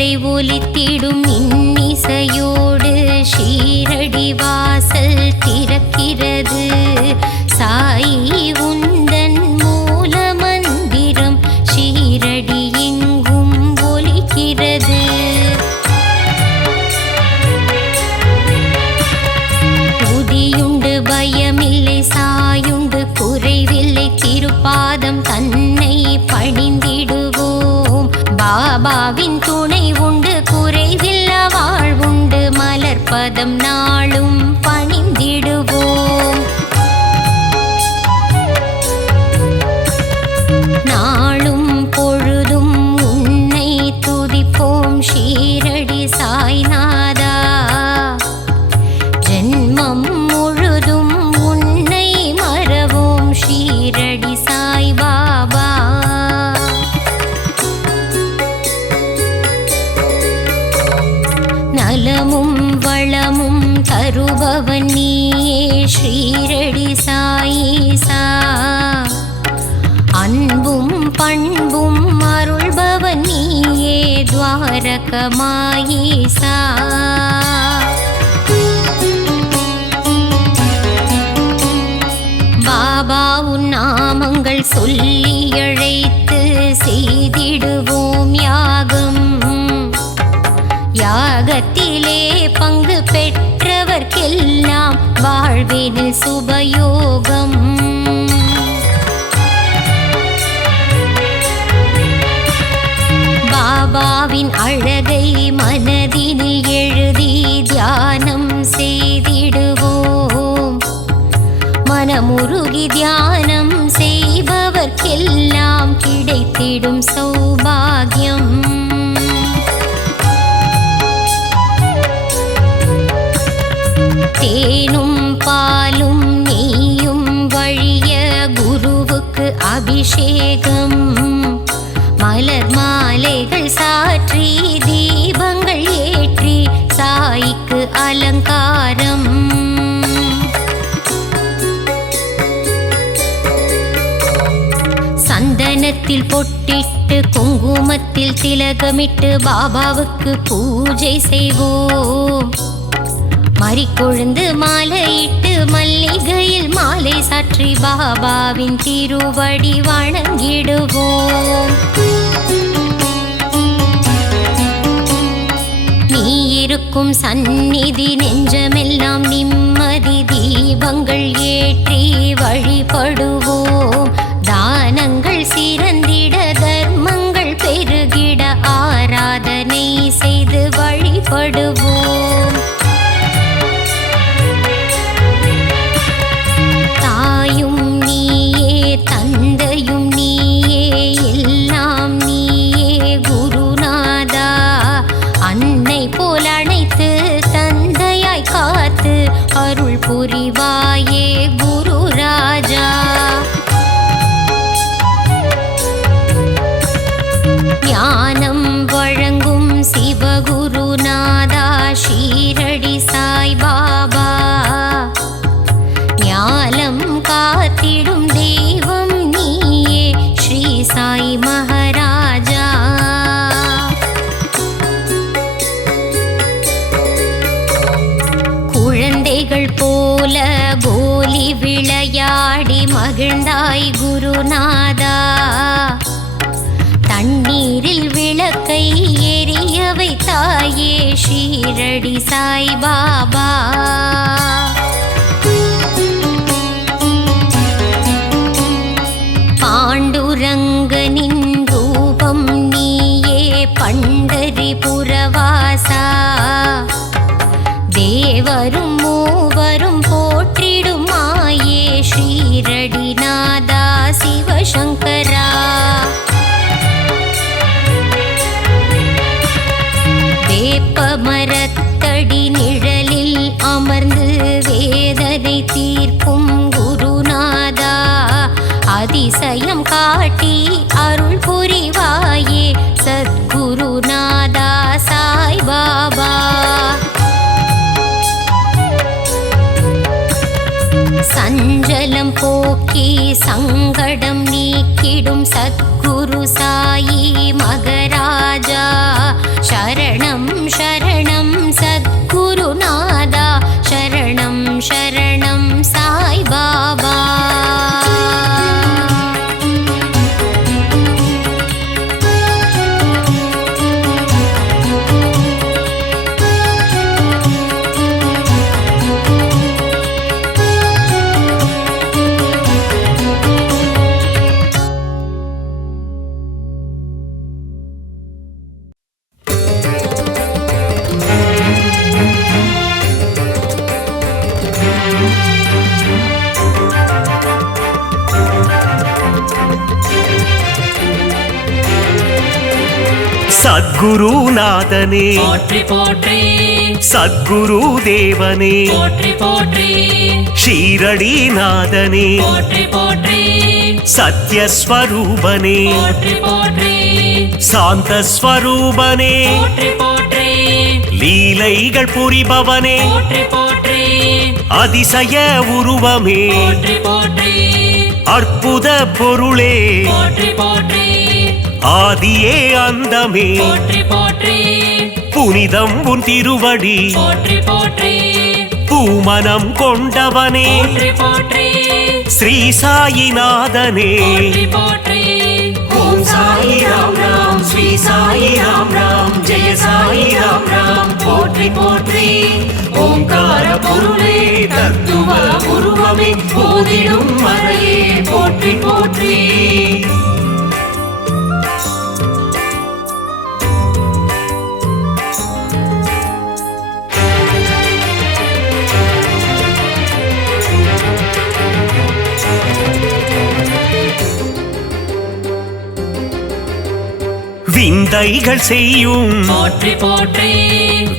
ஏழரை ஒலித்திடும் இன்னிசையோடு ஷீரடி வாசல் திறக்கிறது. சாயி உந்தன் மூல மந்திரம் ஷீரடி எங்கும் ஒலிக்கிறது. உதியுண்டு பயமில்லை, சாயுண்டு குறைவில்லை, திருப்பாதம் தன்னை பணிந்திடுவோம். பாபாவின் துணை உண்டு, குறைவில்ல வாழ்வுண்டு, மலர்பதம் நாளும் பணிந்திடுவோம். நாளும் பொழுதும் உன்னை துதிப்போம் ஷீரடி சாய்நாதா. ஜென்மம் முழுதும் உன்னை மறவோம் ஷீரடி சாய் பாபா. நலமும் வளமும் தருபவன் நீயே ஷீரடி சாயீசா. அன்பும் பண்பும் அருள்பவன் நீயே துவாரகமாயீசா. பாபா உன் நாமங்கள் சொல்லி அழைத்து செய்திடுவோம் யாகம். யாகத்திலே பங்கு பெற்றவர்க்கெல்லாம் வாழ்வினில் சுபயோகம். பாபாவின் அழகை மனதினில் எழுதி தியானம் செய்திடுவோம். மனமுருகி தியானம் செய்பவர்க்கெல்லாம் கிடைத்திடும் சௌபாகியம். தேனும் பாலும் நெய்யும் வழிய குருவுக்கு அபிஷேகம். மலர் மாலைகள் சாற்றி தீபங்கள் ஏற்றி சாய்க்கு அலங்காரம். சந்தனத்தில் பொட்டிட்டு குங்குமத்தில் திலகமிட்டு பாபாவுக்கு பூஜை செய்வோம். மறிக்கொழுந்து மாலையிட்டு மல்லிகையில் மாலை சாற்றி பாபாவின் திருவடி வணங்கிடுவோம். நீ இருக்கும் சந்நிதி நெஞ்சமெல்லாம் நிம்மதி. தீபங்கள் ஏற்றி வழிபடுவோம். தானங்கள் சிறந்திட தர்மங்கள் பெருகிட ஆராதனை செய்து வழிபடுவோம். தாயும் நீயே, தந்தையும் நீயே, எல்லாம் நீயே குருநாதா. அன்னை போல் அணைத்து தந்தையாய் காத்து அருள் புரிவாயே குரு ராஜா. ஞானம் வழங்கும் சிவகுருநாதா ஷீரடி சாய் பாபா. ஞானம் காத்திடும் தெய்வம் நீயே ஸ்ரீ சாய் மகாராஜா. குழந்தைகள் போல கோலி விளையாடி மகிழ்ந்தாய் குருநாதா. தண்ணீரில் விளக்கை எரிய வைத்தாயே ஷீரடி சாய் பாபா. பாண்டுரங்கனின் ரூபம் நீயே பண்டரிபுரவாசா. தேவரும் மூவரும் போற்றிடும் மாயே ஷீரடி நாதா சிவசங்கரா. வேப்ப மரத்தடி நிழலில் அமர்ந்து வேதனை தீர்க்கும் குருநாதா. அதிசயம் காட்டி அருள் புரிவாயே சத்குருநாதா சாய் பாபா. சஞ்சலம் போக்கி சங்கடம் நீக்கிடும் சத்குரு சாயி மகராஜா. சத்குருநாதனே போற்றி போற்றி சத்குரு தேவனே போற்றி போற்றி ஷீரடிநாதனே போற்றி போற்றி சத்யஸ்வரூபனே போற்றி போற்றி சாந்தஸ்வரூபனே போற்றி போற்றி லீலைகள் புரிபவனே போற்றி போற்றி அதிசய உருவமே போற்றி போற்றி அற்புத பொருளே போற்றி போற்றி ஆதியே அந்தமே போற்றி போற்றி புனிதம் உன் திருவடி போற்றி போற்றி பூமனம் கொண்டவனே போற்றி போற்றி ஸ்ரீ சாயிநாதனே போற்றி போற்றி ஓம் சாயி ராம் ராம் ஸ்ரீ சாயி ராம் ராம் ஜெய சாயி ராம் ராம் போற்றி போற்றி ஓங்கார பொருளே தத்துவ உருவமே போதிடும் மறையே போற்றி போற்றி விந்தைகள் செய்யும் போற்றி போற்றி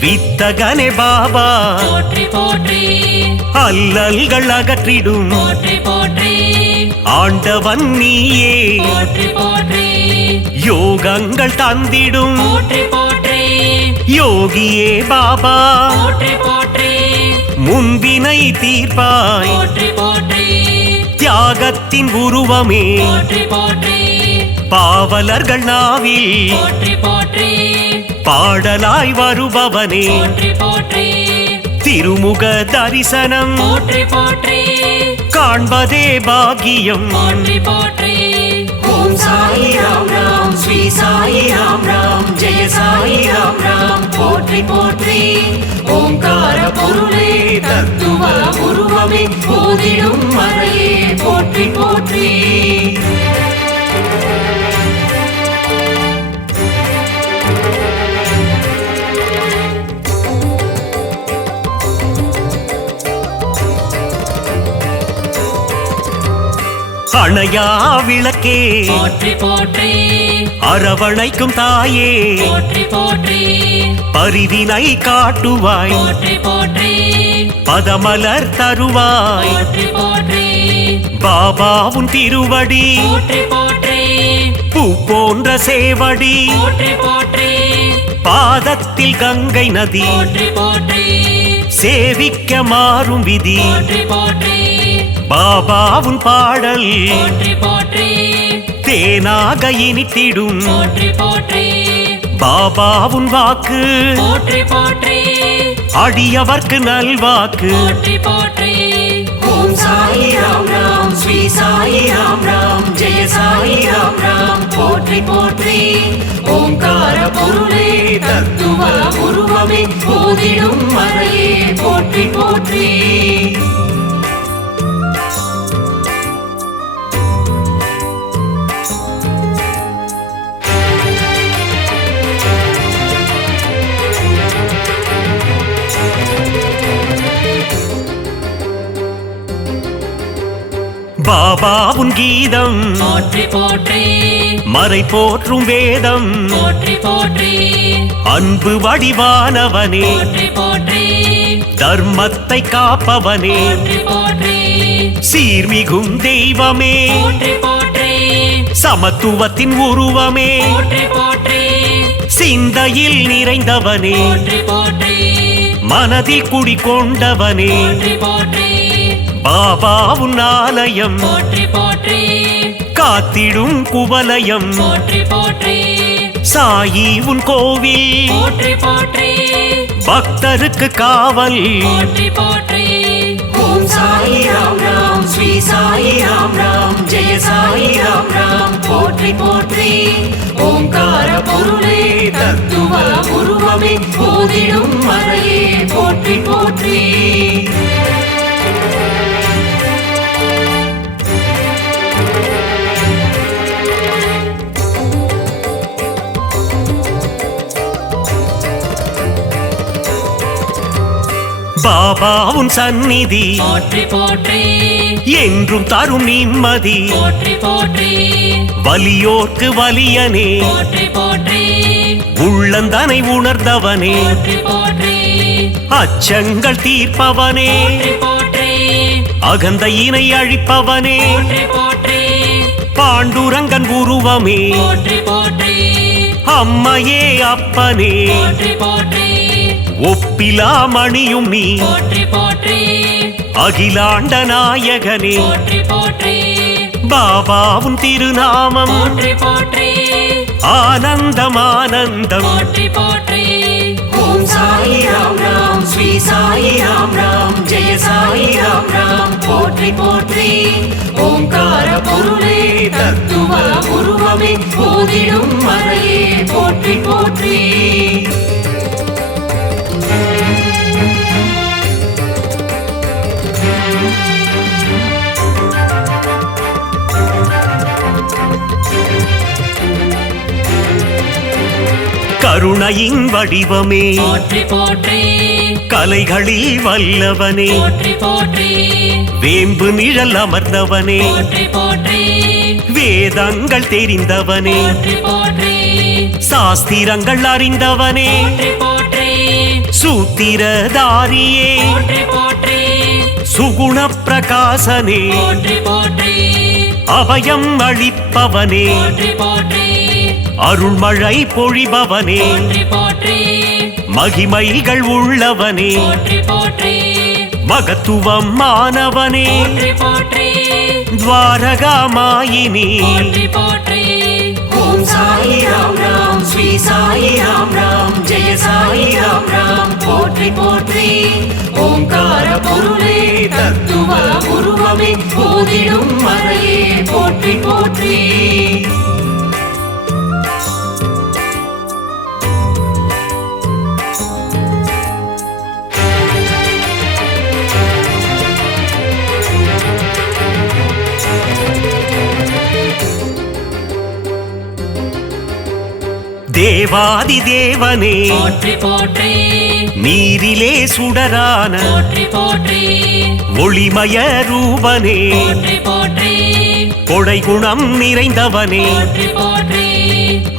வித்தகனே பாபா போற்றி போற்றி அல்லல்கள் அகற்றிடும் போற்றி போற்றி ஆண்டவன் நீயே போற்றி போற்றி யோகங்கள் தந்திடும் போற்றி போற்றி யோகியே பாபா போற்றி போற்றி முன்பினை தீர்ப்பாய் போற்றி போற்றி தியாகத்தின் உருவமே போற்றி போற்றி பாவலர்கள் நாவில் போற்றி போற்றி பாடலாய் வருபவனே போற்றி போற்றி திருமுக தரிசனம் போற்றி போற்றி காண்பதே பாக்கியம் போற்றி போற்றி ஓம் சாயி ராம் ராம் ஸ்ரீ சாயி ராம் ராம் ஜெய சாயி ராம் ராம் போற்றி போற்றி ஓங்கார பொருளே தத்துவ உருவமே போதிடும் மறையே போற்றி போற்றி அணையா விளக்கே போற்றி போற்றி அரவணைக்கும் தாயே போற்றி போற்றி பரிவினை காட்டுவாய் போற்றி போற்றி பதமலர் தருவாய் போற்றி போற்றி பாபாவுன் திருவடி போற்றி போற்றி பூ போன்ற சேவடி போற்றி போற்றி பாதத்தில் கங்கை நதி போற்றி போற்றி சேவிக்க மாறும் விதி போற்றி போற்றி பாபாவுன் பாடல் போற்றி போற்றி தேனாக இனித்திடும் போற்றி போற்றி பாபாவுன் வாக்கு போற்றி போற்றி அடியவர்க்கு நல்வாக்கு போற்றி போற்றி ஓம் சாயி ராம் ராம் ஸ்ரீ சாயி ராம் ராம் ஜெய சாயி ராம் ராம் போற்றி போற்றி ஓங்கார பொருளே தத்துவ உருவமே போதிடும் மறையே போற்றி போற்றி பாபாவுன் கீதம் போற்றி போற்றி மறை போற்றும் வேதம் போற்றி போற்றி அன்பு வடிவானவனே போற்றி போற்றி தர்மத்தை காப்பவனே போற்றி போற்றி சீர்மிகும் தெய்வமே போற்றி போற்றி சமத்துவத்தின் உருவமே போற்றி போற்றி சிந்தையில் நிறைந்தவனே போற்றி போற்றி மனதில் குடிகொண்டவனே போற்றி போற்றி பாபாவுன் ஆலயம் போற்றி போற்றி காத்திடும் குவலயம் போற்றி போற்றி சாயி உன் கோவில் போற்றி போற்றி பக்தருக்கு காவல் போற்றி போற்றி ஓம் சாயி ராம் ராம் ஸ்ரீ சாயி ராம் ராம் ஜெய சாயி ராம் ராம் போற்றி போற்றி ஓங்கார பொருளே தத்துவ உருவமே போதிடும் மறையே போற்றி போற்றி பாபாவுன் சந்நிதி போற்றி போற்றி என்றும் தரும் நிம்மதி போற்றி போற்றி வலியோர்க்கு வலியனே போற்றி போற்றி உள்ளந்தனை உணர்ந்தவனே போற்றி போற்றி அச்சங்கள் தீர்ப்பவனே போற்றி போற்றி அகந்தையினை அழிப்பவனே போற்றி போற்றி பாண்டுரங்கன் உருவமே போற்றி போற்றி அம்மையே அப்பனே போற்றி போற்றி ஒப்பிலா மணியும் நீ போற்றி போற்றி அகிலாண்ட நாயகனே போற்றி போற்றி பாபாவும் திருநாமம் போற்றி போற்றி ஆனந்தம் ஆனந்தம் போற்றி போற்றி ஓம் சாயி ராம் ராம் ஸ்ரீ சாயி ராம் ராம் ஜெய சாயி ராம் ராம் போற்றி போற்றி ஓங்கார பொருளே தத்துவ உருவமே போதிடும் மறையே போற்றி போற்றி கருணையின் வடிவமே போற்றி போற்றி கலைகளில் வல்லவனே போற்றி போற்றி வேம்பு நிழல் அமர்ந்தவனே போற்றி போற்றி வேதங்கள் தெரிந்தவனே போற்றி போற்றி சாஸ்திரங்கள் அறிந்தவனே போற்றி போற்றி சூத்திரதாரியே போற்றி போற்றி சுகுண பிரகாசனே போற்றி போற்றி அபயம் அளிப்பவனே போற்றி போற்றி அருள்மழை பொழிபவனே போற்றி போற்றி மகிமைகள் உள்ளவனே போற்றி போற்றி மகத்துவம் மானவனே போற்றி போற்றி துவாரகாமாயினி போற்றி போற்றி ஓம் சாயி ராம் ராம் ஸ்ரீ சாயி ராம் ராம் ஜெய சாயி ராம் ராம் போற்றி போற்றி ஓங்கார பொருளே தத்துவ உருவமே போதிடும் மறையே போற்றி போற்றி தேவாதி தேவனே போற்றி போற்றி நீரிலே சுடரான போற்றி போற்றி ஒளிமய ரூபனே போற்றி போற்றி கொடை குணம் நிறைந்தவனே போற்றி போற்றி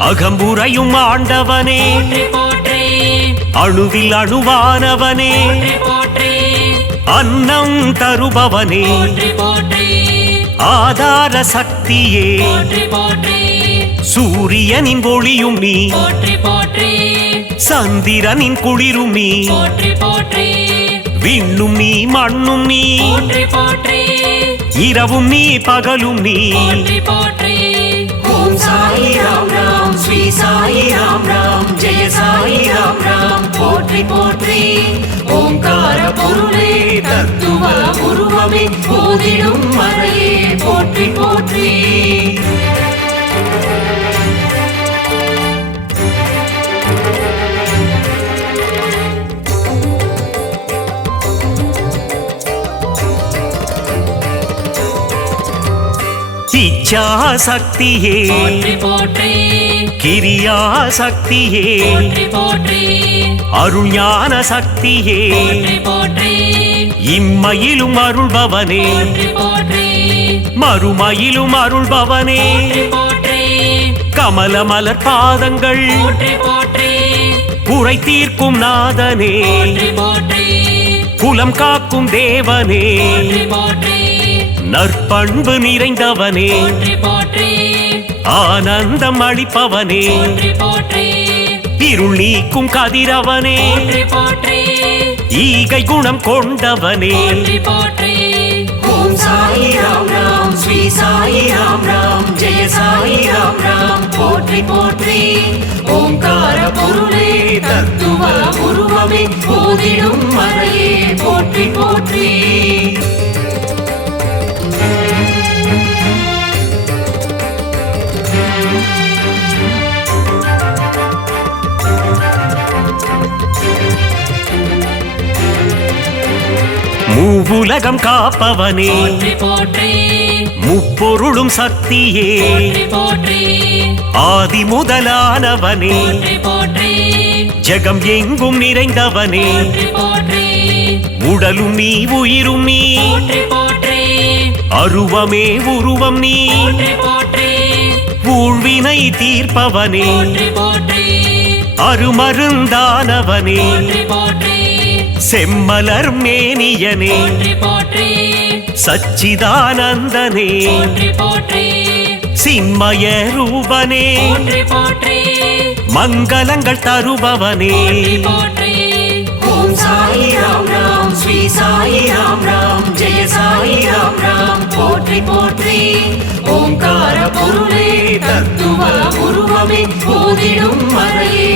அகம்புரையும் ஆண்டவனே போற்றி போற்றி அணுவில் அணுவானவனே போற்றி போற்றி அன்னம் தருபவனே போற்றி போற்றி ஆதார சக்தியே போற்றி போற்றி சூரியனின் ஒளியும் நீ போற்றி போற்றி சந்திரனின் குளிரும் நீ போற்றி போற்றி விண்ணும் நீ மண்ணும் நீ போற்றி போற்றி இரவும் நீ பகலும் நீ போற்றி போற்றி ஓம் சாயி ராம் ராம் ஸ்ரீ சாயி ராம் ராம் ஜெய சாயி ராம் ராம் போற்றி போற்றி ஓங்கார பொருளே தத்துவ உருவமே போதிடும் மறையே போற்றி போற்றி இச்சா சக்தியே போற்றி போற்றி கிரியா சக்தியே போற்றி போற்றி அருள் ஞான சக்தியே போற்றி போற்றி இம்மையிலும் அருள்பவனே போற்றி போற்றி மறுமையிலும் அருள்பவனே போற்றி போற்றி கமல மலர் பாதங்கள் போற்றி போற்றி குறை தீர்க்கும் நாதனே போற்றி போற்றி குலம் காக்கும் தேவனே போற்றி போற்றி நற்பண்பு நிறைந்தவனே போற்றி போற்றி ஆனந்தம் அளிப்பவனே போற்றி போற்றி இருள் நீக்கும் கதிரவனே போற்றி போற்றி ஈகை குணம் கொண்டவனே போற்றி போற்றி ஓம் சாயி ராம் ராம் ஸ்ரீ சாயி ராம் ராம் ஜெய சாயி ராம் ராம் போற்றி போற்றி ஓங்கார பொருளே தத்துவ உருவமே போதிடும் மறையே போற்றி போற்றி மூவுலகம் காப்பவனே போற்றி போற்றி முப்பொருளும் சக்தியே போற்றி போற்றி ஆதி முதலானவனே போற்றி போற்றி ஜெகம் எங்கும் நிறைந்தவனே போற்றி போற்றி உடலும் நீ உயிரும் நீ போற்றி போற்றி அருவமே உருவம் நீ போற்றி போற்றி ஊழ்வினை தீர்ப்பவனே போற்றி போற்றி அருமருந்தானவனே போற்றி போற்றி செம்மலர் மேனியனே போற்றி போற்றி சச்சிதானந்தனே போற்றி போற்றி சின்மய ரூபனே போற்றி போற்றி மங்களங்கள் தருபவனே போற்றி ஓம் சாயி ராம் ராம் ஸ்ரீ சாயி ராம் ராம் ஜெய சாயி ராம் ராம் போற்றி போற்றி ஓங்கார பொருளே தத்துவ உருவமே போதிடும் மறையே